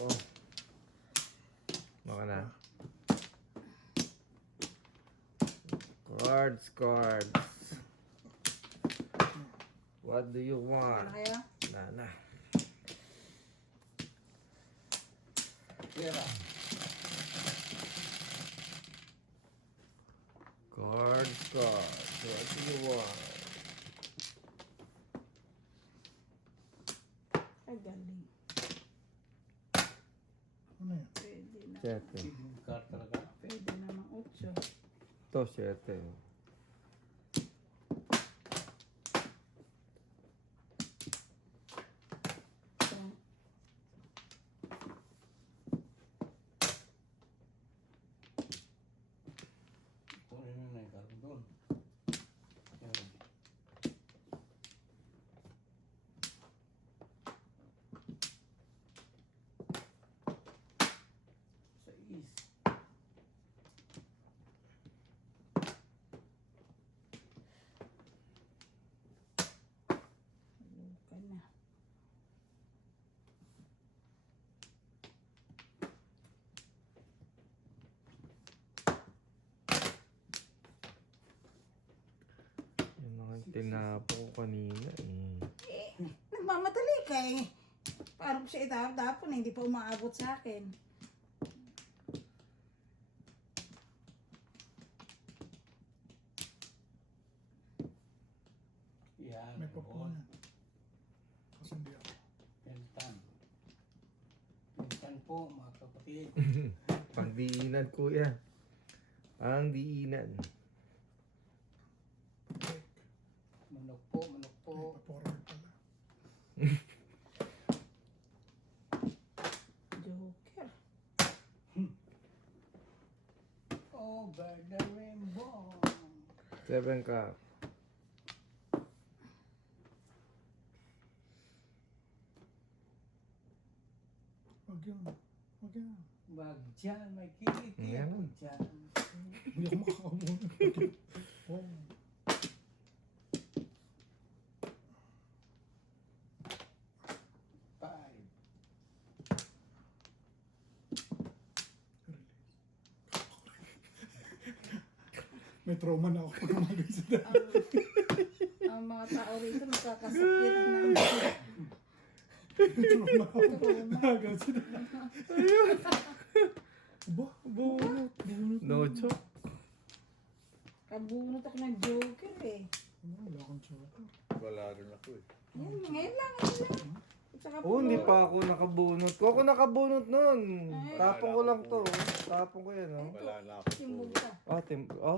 Oh. Baka na. Cards. What do you Ano want? kaya? Na. Pera. Cards. What do you want? Ay, galing. Ano yan? Pwede na. 7. Card talaga. Pwede namang 8. Ito, 7. Kunin mo na yung card doon. Yan. Sa is. Ka na. Yung mga tinapo ko kanina Nagmamadali ka eh. Paano ko siya itapon eh, hindi pa umaabot sa akin. Yan. May popcorn yan. Kasi hindi ako. Pentan. Pentan po, mga kapatid. Pangdiinan, kuya. Pangdiinan. Manok po, manok po. May pa-forward pala. Joker. Over the rainbow. 7 ka. Wag yun. Wag yan. Wag dyan, may kiliti Yan. ako dyan. Hindi ako makakabunan. Oh. Five. May trauma na ako pag umagal sa dati. Ang mga tao rito nakakasakit ng May trauma ako pag trauma. umagal sa dati. Aba, Bunot. No joke. Kabunot ako ng Joker eh. wala akong tsaka. Wala rin ako eh. Yan, ngayon lang. At saka Oh, hindi pa ako nakabunot. Kung ako nakabunot nun. Ay. Tapon ko lang to. Tapon ko yan, oh. Wala na ako. Simog ka.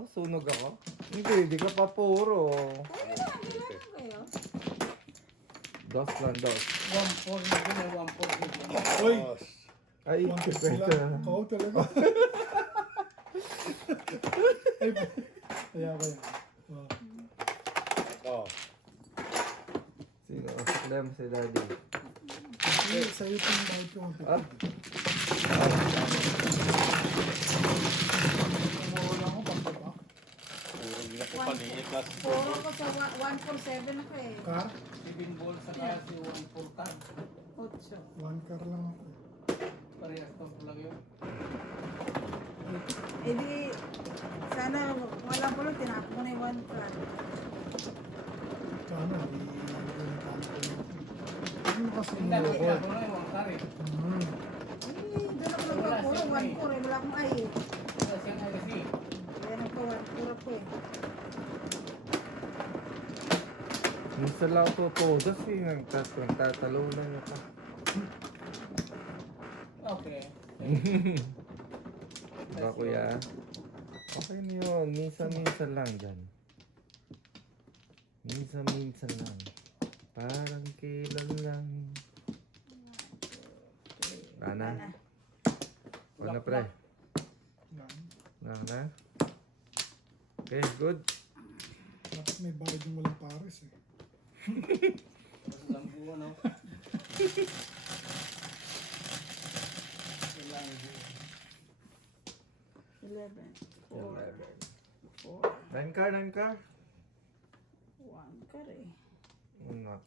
Sunog ako? Hindi ka pa puro. Ay, kailangan kayo. Dos lang, dos. 1-4 na din, 1-4 na din. Uy! Boss. Ay, One piece kwenta sila. na. Ikaw talaga. Ay, kaya ba yan? Wow. Oh. Sino? Lem si daddy. Ay, sa'yo ito yung mahal ko. Ah. Mawala ko 147 ako eh. Car? 7 balls sa kaya si 1 full card. 8. 1 car lang ako. Parehas ng lang yun. Eh di, sana wala po lang, tinapon ko na yung 1 card. Sana, hindi natalo ko yun. Ano kasi Hindi, mo? nakita ko na yung 1 card eh. Eh, doon ako nagpapuro, 1 4 eh, wala akong ay eh. Kasi nga kasi. Kaya nagpa-1 4 ako eh. Minsan lang ako todas eh. Nagtatalo lang ako. Okay. Diba kuya? Okay na yun. Minsan lang dyan. Minsan lang. Parang kailan lang. Ana? Ano pre? Yan. Wala na? Okay, good. Dapat may bayad yung walang pares eh. Mas lambu ano. Kailangan din. 11, 4, 9 car. 1 card eh. Anak.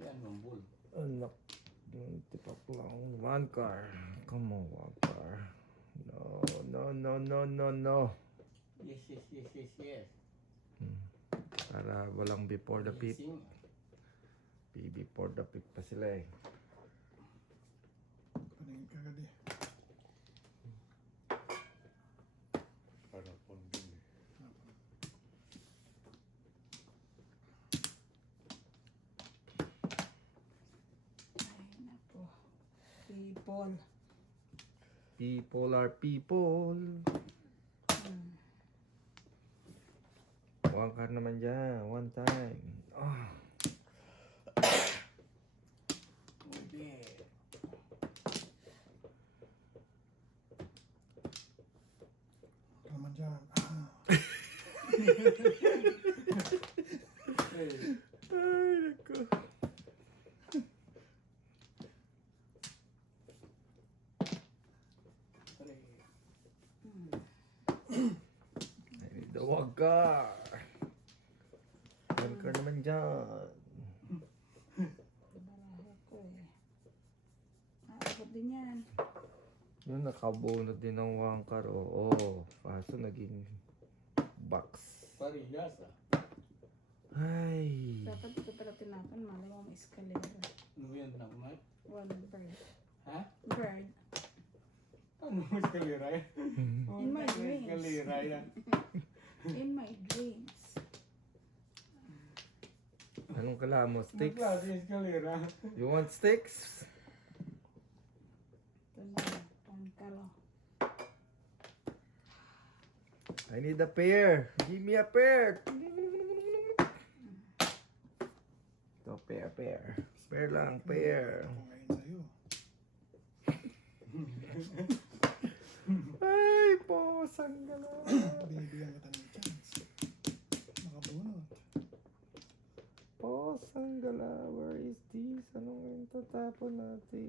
Yan, ang bull. Anak. Tipak lang. 1 car. Come on, 1 car. No. Yes. Para walang before the pit. Gising. Before the pit pa sila eh. Paningin ka agad eh. Parang ponding eh. Ay, napo. People. People are people. 1 car naman dyan. 1 time. Ah. Ube. Naman dyan. Hey. Ay, naku. Three. I need the 1 car. 1 car naman dyan. Baraho ko eh. Aabot din yan. Yung nakabunod din ng 1 car. Oo. Kaso naging box. Parehas ah. Ay. Dapat ito pala tinapon, malay mo may escalator. Ano yan na, Mike? 1 bird. Ha? Bird. Ano mo eskalera yan? In my dreams. Eskalera yan. In my dreams. Anong kala mo? Anong Sticks? klase eskalera? You want sticks? Ito na, pangkalo. I need a pair. Give me a pair. Ito, pair. Pair lang, pair. Ako ngayon sa'yo. Ay, posang gano'n. Binibigyan kita ng chance. Nakabunot. Posang gala. Where is this? Anong yung tatapon natin?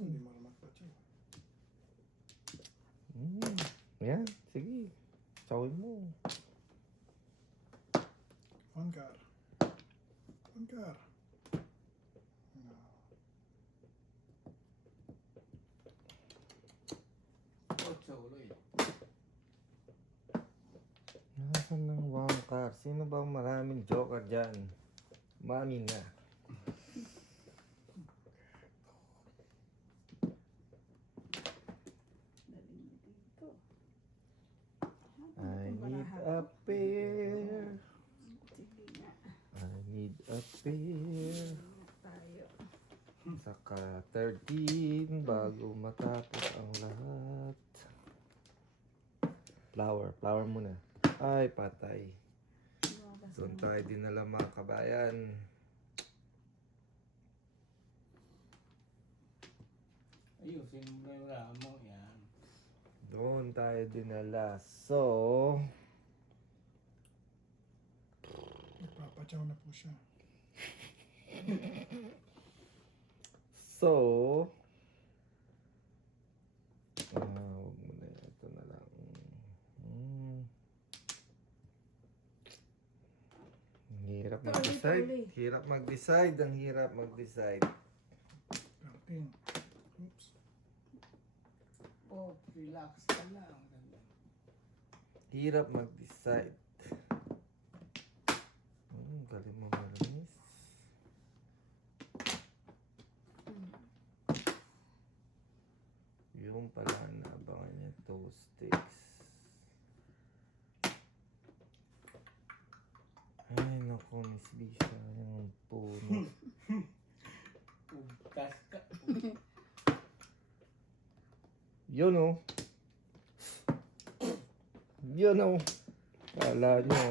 Hindi mo naman pa siya. Yan, sige. Sawin mo. 1 car. 1 car. No. Ocho ulit. Nasaan ng 1 car? Sino ba maraming joker dyan? Mami na. Daling dito. I need a pair. Sige nga. I need a pair. Tayo. Saka 13 bago matapos ang lahat. Flower muna. Ay, patay. Doon tayo dinala mga kabayan. Ayusin mo yung ramo yan. Doon tayo dinala. So, Nagpapachaw na po siya. wag mo na. Ito na lang. mag-decide. uli. Hirap mag-decide. Ang hirap mag-decide. 13. Oops. Oh, relax ka lang. Hirap mag-decide. Galing mo malinis. Yung pala naabangan niya toast sticks. Ay, naku, Miss Bisha. Yung puno. Ugkas ka. Yun o. Yun o. Kala nyo.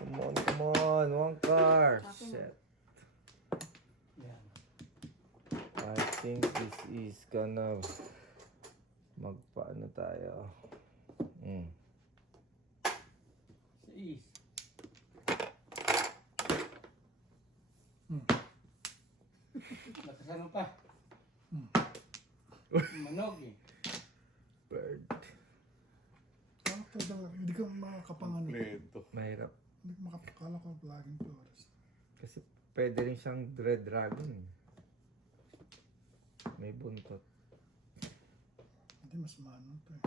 Come on, come on. One car. Shit. Yan. I think this is gonna magpaano tayo. Si Is. Nakasano pa? Manog eh. Bird. Hindi ka makakapangano. Kompleto. Mahirap. Hindi ka makakakala ko vlogging Flores. Kasi pwede rin siyang Red Dragon eh. May buntot. Hindi mas mano to eh.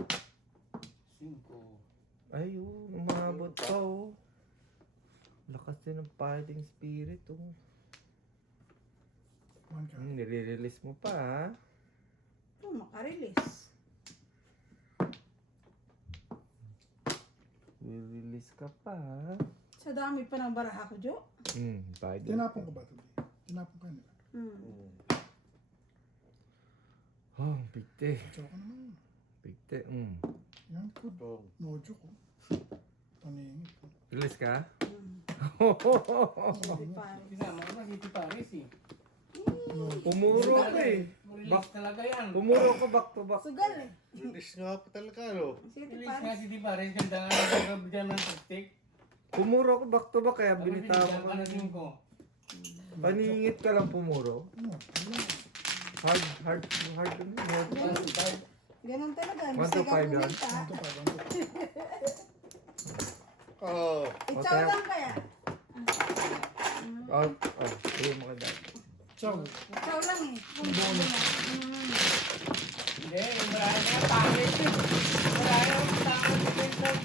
5. Ay, umabot pa oh. Lakas din ng fighting spirit oh. One card. Nire-release mo pa ha. Ito, makarelease. Release ka pa ha. Sa dami pa ng baraha ko, Jo. Fighting. Tinapon ko ba ito? Tinapon ko nila. Oh, bigte. Choco naman. Bigte. Yan ko. Oh. Nojo ko. Paningit ko. Release ka? Hindi pare. Sinama ko na si Tito Paris eh. Pumuro ka eh. Release talaga yan. Pumuro ka back to back. Sugal eh. Release nga pa talaga, no? Sige, Release pare. nga si Tito Paris. Ganda nga nagkabigyan ng stick. Pumuro ka back to back kaya Binitawa binitawan ka ka. na 5. Paningit ka lang pumuro. Wala. Hard. Ganun talaga. 1 to Mistake 5 ang yan. kumita. 1 to 5. Oh. Ikaw lang kaya. Sige mo ka dahil. Chow. Ikaw lang eh. Hindi, marami nga pangit eh. Marami ang tangit sa Facebook.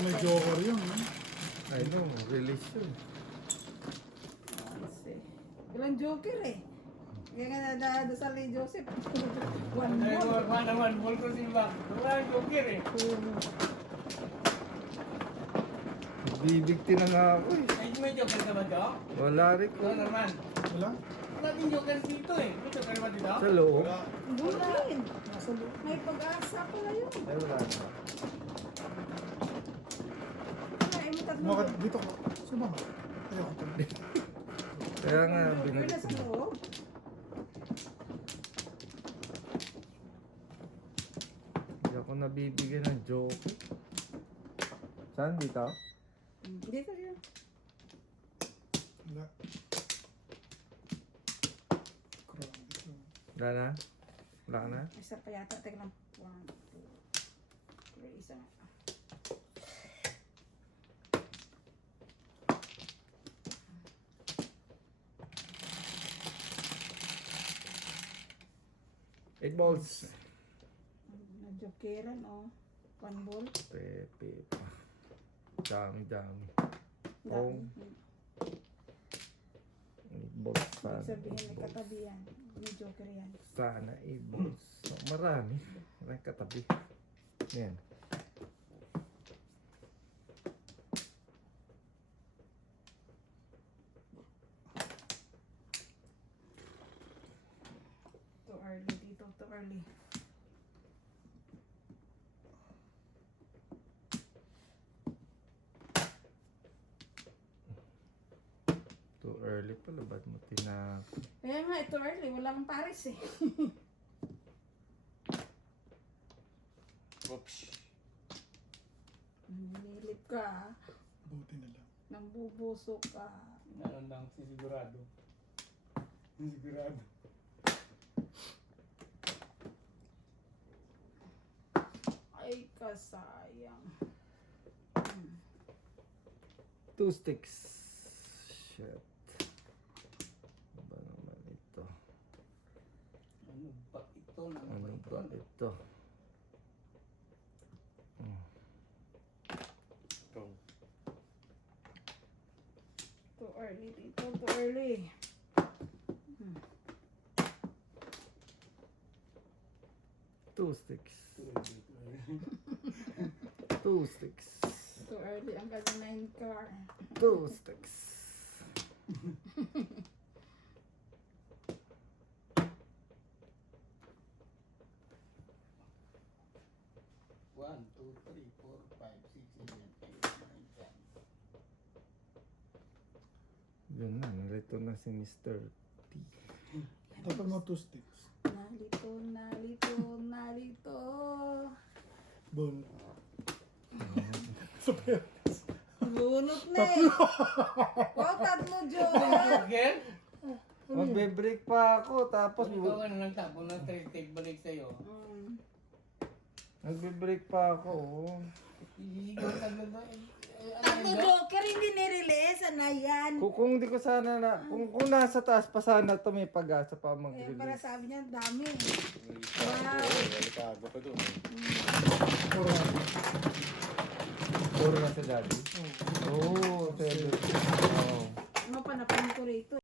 May joker yun. I know, release yun. Ilang joker eh. Kaya nga nadadasal ni Joseph. One Ay, more. wala naman, ball ko silba. Wala ang joker eh. Bibigti na nga ako eh. Ay, may joker ka ba dito? Wala rin ko. Wala naman. Wala? Wala din joker dito eh. May joker ba dito? Sa loob. Wala. Bulin. May pag-asa pala yun. Ay, wala na. Wala, may tatlo. Mga dito ko. Sumama. Ayoko to. Kaya nga, Joker binalik na sa ko. loob. Hindi ako nabibigyan ng joke. Saan dito? Dito yun. Wala. Crown dito. Wala na? Wala ka na? Isa pa yata. Teka lang. 1, 2, 3, isa. Eight balls. Na-jokeran oh. 1 ball. Pepe pa. Dami. Oh. Dami. 8 balls Ibig sana. sabihin may katabi yan. May joker yan. Sana 8 balls. So, marami. Maraming katabi. Yan. Too early dito. Too early. Too early pala. Ba't mo tinapos? Kaya nga, ito early. Wala kang Paris eh. Oops. Nilip ka. Buti na lang. Nambubuso ka. Meron lang sisigurado. Sigurado. Ay, kasayang. 2 sticks. Shit. Ano ba naman ito? Ano ba ito? Ano ba ito? Ito. Too early, Tito. Too early. 2 sticks. 2 sticks. Too early ang kanyang 9 car. 2 sticks. One, two, three, four, five, six, seven, eight, nine, 10. Yun na, narito na si Mr. T. Dapat mo 2 sticks. Nalito, nalito, nalito. Ball. Sa pera. Bunot na eh. Wow, tatlo, Joel. Again? Magbe-break pa ako, tapos Kung ikaw ano nang tapon ng take balik sa'yo. magbe-break pa ako. Oh. Iigaw ka na ba? Tatlo, Joker, hindi nirelease. Ano yan? Kung di ko sana na, kung nasa taas pa sana to may pag-asa pa Eh, para mag-release. sabi niya, dami. Delikado pa doon. Puro na sa daddy. Oo, oh, 7. Oh. Ano pa napanin ko rito?